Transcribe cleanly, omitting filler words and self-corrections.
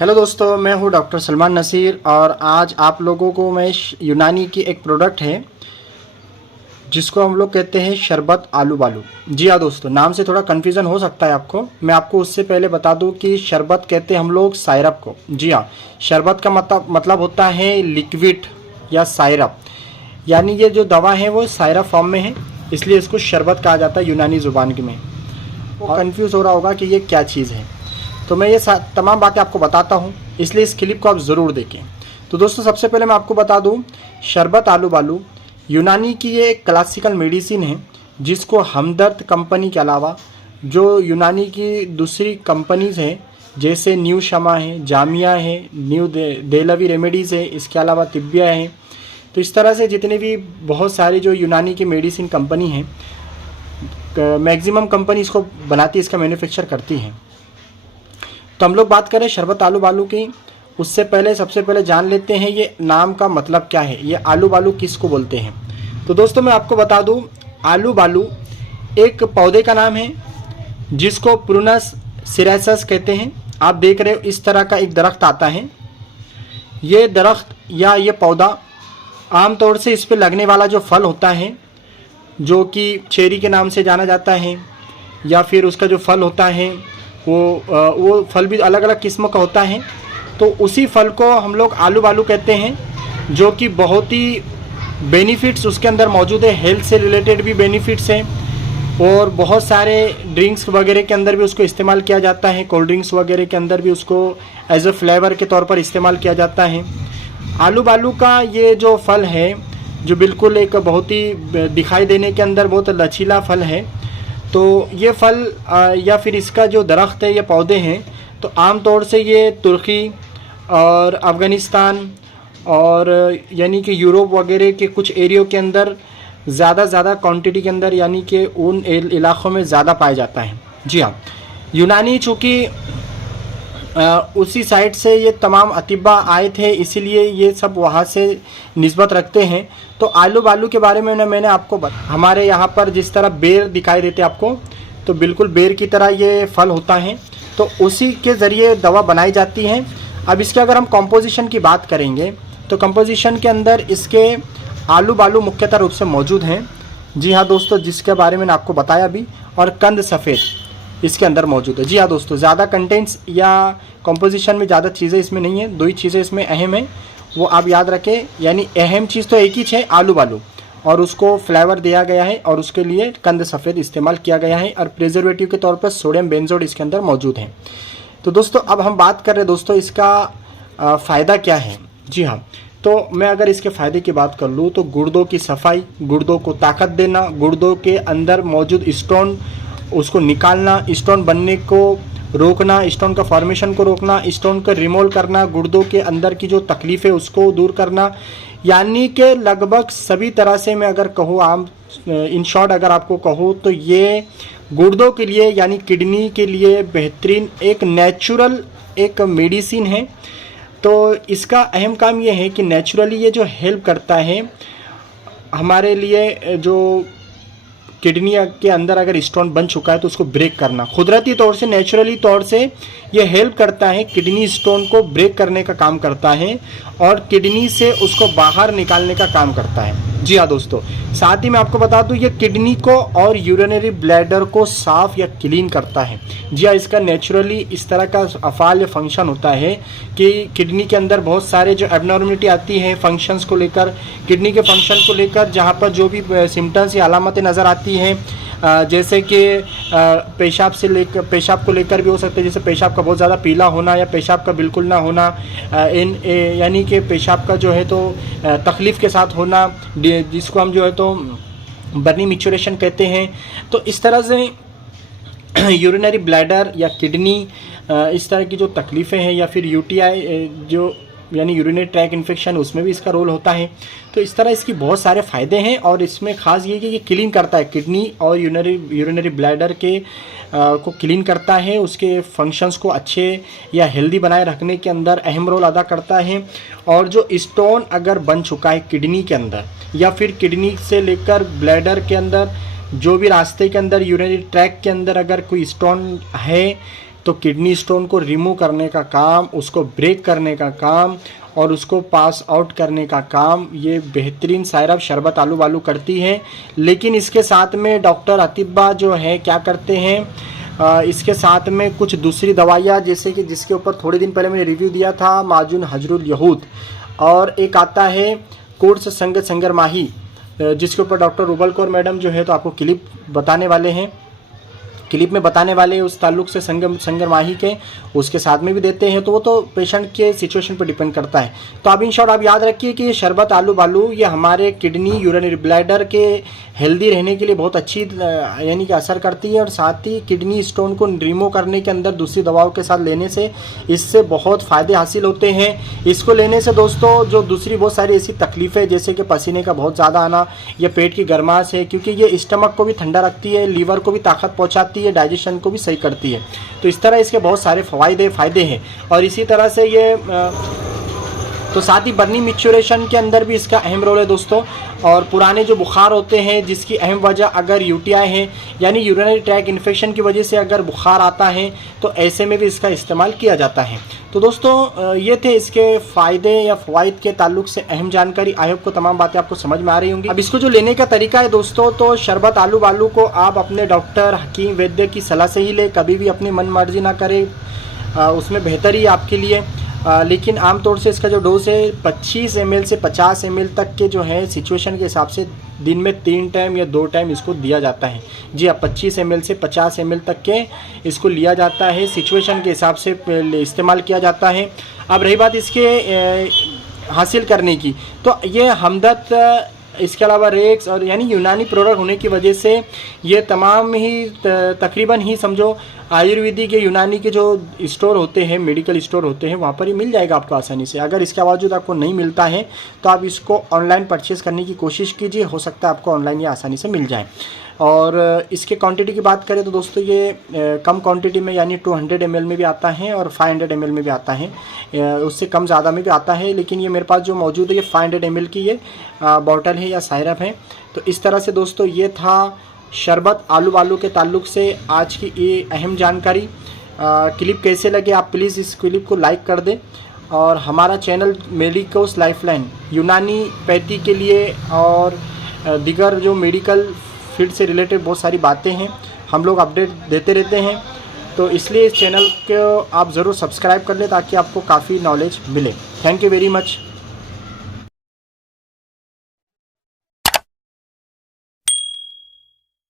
Hello दोस्तों, मैं हूं डॉक्टर सलमान नसीर और आज आप लोगों को मैं यूनानी की एक प्रोडक्ट है जिसको हम लोग कहते हैं शरबत आलू बालू। जी हाँ दोस्तों, नाम से थोड़ा कन्फ्यूज़न हो सकता है आपको। मैं आपको उससे पहले बता दूं कि शरबत कहते हैं हम लोग सायरप को। जी हाँ, शरबत का मतलब होता है लिक्विड या सायरप, यानी ये जो दवा है वो सायरप फॉर्म में है, इसलिए इसको शरबत कहा जाता है यूनानी ज़ुबान में। वो कन्फ्यूज़ हो रहा होगा कि ये क्या चीज़ है, तो मैं ये तमाम बातें आपको बताता हूँ, इसलिए इस क्लिप को आप ज़रूर देखें। तो दोस्तों, सबसे पहले मैं आपको बता दूँ, शरबत आलू बालू यूनानी की ये एक क्लासिकल मेडिसिन है जिसको हमदर्द कंपनी के अलावा जो यूनानी की दूसरी कंपनीज़ हैं जैसे न्यू शमा है, जामिया है, न्यू देलवी रेमेडीज़ है, इसके अलावा तिब्बिया है, तो इस तरह से जितने भी बहुत सारी जो यूनानी की मेडिसिन कंपनी हैं, मैक्सिमम कंपनी इसको बनाती है, इसका मैन्युफैक्चर करती है। तो हम लोग बात करें शरबत आलू बालू की, उससे पहले सबसे पहले जान लेते हैं ये नाम का मतलब क्या है, ये आलू बालू किसको बोलते हैं। तो दोस्तों, मैं आपको बता दूं, आलू बालू एक पौधे का नाम है जिसको प्रूनस सिरेसस कहते हैं। आप देख रहे हो इस तरह का एक दरख्त आता है। ये दरख्त या ये पौधा आमतौर से इस पर लगने वाला जो फल होता है, जो कि चेरी के नाम से जाना जाता है, या फिर उसका जो फल होता है वो फल भी अलग अलग किस्म का होता है। तो उसी फल को हम लोग आलू बालू कहते हैं, जो कि बहुत ही बेनिफिट्स उसके अंदर मौजूद है। हेल्थ से रिलेटेड भी बेनिफिट्स हैं और बहुत सारे ड्रिंक्स वगैरह के अंदर भी उसको इस्तेमाल किया जाता है। कोल्ड ड्रिंक्स वगैरह के अंदर भी उसको एज अ फ्लेवर के तौर पर इस्तेमाल किया जाता है। आलू बालू का ये जो फल है, जो बिल्कुल एक बहुत ही दिखाई देने के अंदर बहुत लचीला फल है, तो ये फल या फिर इसका जो दरख्त है, ये पौधे हैं, तो आम तौर से ये तुर्की और अफ़गानिस्तान और यानी कि यूरोप वगैरह के कुछ एरियो के अंदर ज़्यादा क्वांटिटी के अंदर, यानी कि उन इलाक़ों में ज़्यादा पाया जाता है। जी हाँ, यूनानी चूँकि उसी साइड से ये तमाम अतिबा आए थे, इसीलिए ये सब वहाँ से निस्बत रखते हैं। तो आलू बालू के बारे में मैंने आपको हमारे यहाँ पर जिस तरह बेर दिखाई देते आपको, तो बिल्कुल बेर की तरह ये फल होता है, तो उसी के ज़रिए दवा बनाई जाती है। अब इसके अगर हम कंपोजिशन की बात करेंगे, तो कंपोजिशन के अंदर इसके आलू बालू मुख्यतः रूप से मौजूद हैं। जी हाँ दोस्तों, जिसके बारे में मैंने आपको बताया अभी, और कंद सफ़ेद इसके अंदर मौजूद है। जी हाँ दोस्तों, ज़्यादा कंटेंट्स या कंपोजिशन में ज़्यादा चीज़ें इसमें नहीं है, दो ही चीज़ें इसमें अहम है, वो आप याद रखें। यानी अहम चीज़ तो एक ही है, आलू बालू, और उसको फ्लेवर दिया गया है और उसके लिए कंद सफ़ेद इस्तेमाल किया गया है, और प्रिजर्वेटिव के तौर पर सोडियम बेंजोड इसके अंदर मौजूद है। तो दोस्तों, अब हम बात कर रहे हैं दोस्तों इसका फ़ायदा क्या है। जी हाँ, तो मैं अगर इसके फ़ायदे की बात कर लूँ, तो गुर्दों की सफाई, गुर्दों को ताकत देना, गुर्दों के अंदर मौजूद स्टोन उसको निकालना, स्टोन बनने को रोकना, स्टोन का फॉर्मेशन को रोकना, स्टोन को रिमूव करना, गुर्दों के अंदर की जो तकलीफ़ है उसको दूर करना, यानी कि लगभग सभी तरह से मैं अगर कहूँ, आम इन शॉर्ट अगर आपको कहूँ, तो ये गुर्दों के लिए यानी किडनी के लिए बेहतरीन एक नेचुरल एक मेडिसिन है। तो इसका अहम काम ये है कि नेचुरली ये जो हेल्प करता है हमारे लिए, जो किडनी के अंदर अगर स्टोन बन चुका है तो उसको ब्रेक करना, कुदरती तौर से नेचुरली तौर से ये हेल्प करता है, किडनी स्टोन को ब्रेक करने का काम करता है और किडनी से उसको बाहर निकालने का काम करता है। जी हाँ दोस्तों, साथ ही मैं आपको बता दूं, ये किडनी को और यूरिनरी ब्लैडर को साफ़ या क्लीन करता है। जी हाँ, इसका नेचुरली इस तरह का अफ़ाल या फंक्शन होता है कि किडनी के अंदर बहुत सारे जो एबनॉर्मलिटी आती है फंक्शंस को लेकर, किडनी के फंक्शन को लेकर, जहाँ पर जो भी सिम्टम्स या अलामतें नज़र आती हैं, जैसे कि पेशाब से लेकर, पेशाब को लेकर भी हो सकते हैं, जैसे पेशाब का बहुत ज़्यादा पीला होना या पेशाब का बिल्कुल ना होना, यानी कि पेशाब का जो है तो तकलीफ़ के साथ होना, जिसको हम जो है तो बर्नी मिचुरेशन कहते हैं। तो इस तरह से यूरिनरी ब्लैडर या किडनी, इस तरह की जो तकलीफ़ें हैं, या फिर यूटीआई जो यानी यूरिनरी ट्रैक इन्फेक्शन, उसमें भी इसका रोल होता है। तो इस तरह इसकी बहुत सारे फ़ायदे हैं, और इसमें ख़ास ये कि ये क्लीन करता है किडनी और यूरिनरी ब्लैडर के को क्लीन करता है, उसके फंक्शंस को अच्छे या हेल्दी बनाए रखने के अंदर अहम रोल अदा करता है। और जो स्टोन अगर बन चुका है किडनी के अंदर, या फिर किडनी से लेकर ब्लैडर के अंदर, जो भी रास्ते के अंदर यूरिनरी ट्रैक के अंदर अगर कोई स्टोन है तो किडनी स्टोन को रिमूव करने का काम, उसको ब्रेक करने का काम और उसको पास आउट करने का काम ये बेहतरीन सायरब शरबत आलू बालू करती है। लेकिन इसके साथ में डॉक्टर अतिब्बा जो है क्या करते हैं, इसके साथ में कुछ दूसरी दवाइयाँ, जैसे कि जिसके ऊपर थोड़े दिन पहले मैंने रिव्यू दिया था, माजुन हजरुल यहूद, और एक आता है कोर्स संग संगर माही, जिसके ऊपर डॉक्टर रुबल कौर मैडम जो है तो आपको क्लिप में बताने वाले उस ताल्लुक से संगर माही के, उसके साथ में भी देते हैं। तो वो तो पेशेंट के सिचुएशन पर डिपेंड करता है। तो अब इन शॉर्ट आप याद रखिए कि ये शरबत आलू बालू ये हमारे किडनी यूरिनरी ब्लैडर के हेल्दी रहने के लिए बहुत अच्छी यानी कि असर करती है, और साथ ही किडनी स्टोन को रिमूव करने के अंदर दूसरी दवाओं के साथ लेने से इससे बहुत फ़ायदे हासिल होते हैं। इसको लेने से दोस्तों जो दूसरी बहुत सारी ऐसी तकलीफ़ें जैसे कि पसीने का बहुत ज़्यादा आना या पेट की गर्माहट है, क्योंकि ये स्टमक को भी ठंडा रखती है, लीवर को भी ताकत पहुँचाती है, डाइजेशन को भी सही करती है। तो इस तरह इसके बहुत सारे फ़ायदे हैं। और इसी तरह से ये तो साथ ही बर्नी मिक्सचरेशन के अंदर भी इसका अहम रोल है दोस्तों। और पुराने जो बुखार होते हैं जिसकी अहम वजह अगर यूटीआई है यानी यूरिनरी ट्रैक इन्फेक्शन की वजह से अगर बुखार आता है तो ऐसे में भी इसका इस्तेमाल किया जाता है। तो दोस्तों ये थे इसके फ़ायदे या फ़वाइद के ताल्लुक से अहम जानकारी। आई होप को तमाम बातें आपको समझ में आ रही होंगी। अब इसको जो लेने का तरीका है दोस्तों, तो शरबत आलू बालू को आप अपने डॉक्टर, हकीम, वैद्य की सलाह से ही ले, कभी भी अपनी मन मर्जी ना करें, उसमें बेहतर ही आपके लिए। लेकिन आमतौर से इसका जो डोज है 25 ml से 50 ml तक के जो है सिचुएशन के हिसाब से दिन में 3 टाइम या 2 टाइम इसको दिया जाता है। जी हाँ, 25 ml से 50 ml तक के इसको लिया जाता है, सिचुएशन के हिसाब से इस्तेमाल किया जाता है। अब रही बात इसके हासिल करने की, तो ये हमदर्द, इसके अलावा रेक्स और यानी यूनानी प्रोडक्ट होने की वजह से ये तमाम ही तकरीबन ही समझो आयुर्वेदिक या यूनानी के जो स्टोर होते हैं, मेडिकल स्टोर होते हैं, वहाँ पर ही मिल जाएगा आपको आसानी से। अगर इसके बावजूद आपको नहीं मिलता है तो आप इसको ऑनलाइन परचेज़ करने की कोशिश कीजिए, हो सकता है आपको ऑनलाइन ये आसानी से मिल जाए। और इसके क्वांटिटी की बात करें तो दोस्तों ये कम क्वांटिटी में यानी 200 ml में भी आता है और 500 ml में भी आता है, उससे कम ज़्यादा में भी आता है। लेकिन ये मेरे पास जो मौजूद है ये 500 ml की ये बॉटल है या सायरप है। तो इस तरह से दोस्तों ये था शरबत आलू बालू के ताल्लुक से आज की ये अहम जानकारी। क्लिप कैसे लगे आप प्लीज़ इस क्लिप को लाइक कर दें, और हमारा चैनल मेडिकोस लाइफलाइन यूनानी पैथी के लिए और दीगर जो मेडिकल फील्ड से रिलेटेड बहुत सारी बातें हैं, हम लोग अपडेट देते रहते हैं। तो इसलिए इस चैनल को आप ज़रूर सब्सक्राइब कर लें ताकि आपको काफ़ी नॉलेज मिले। Thank you very much.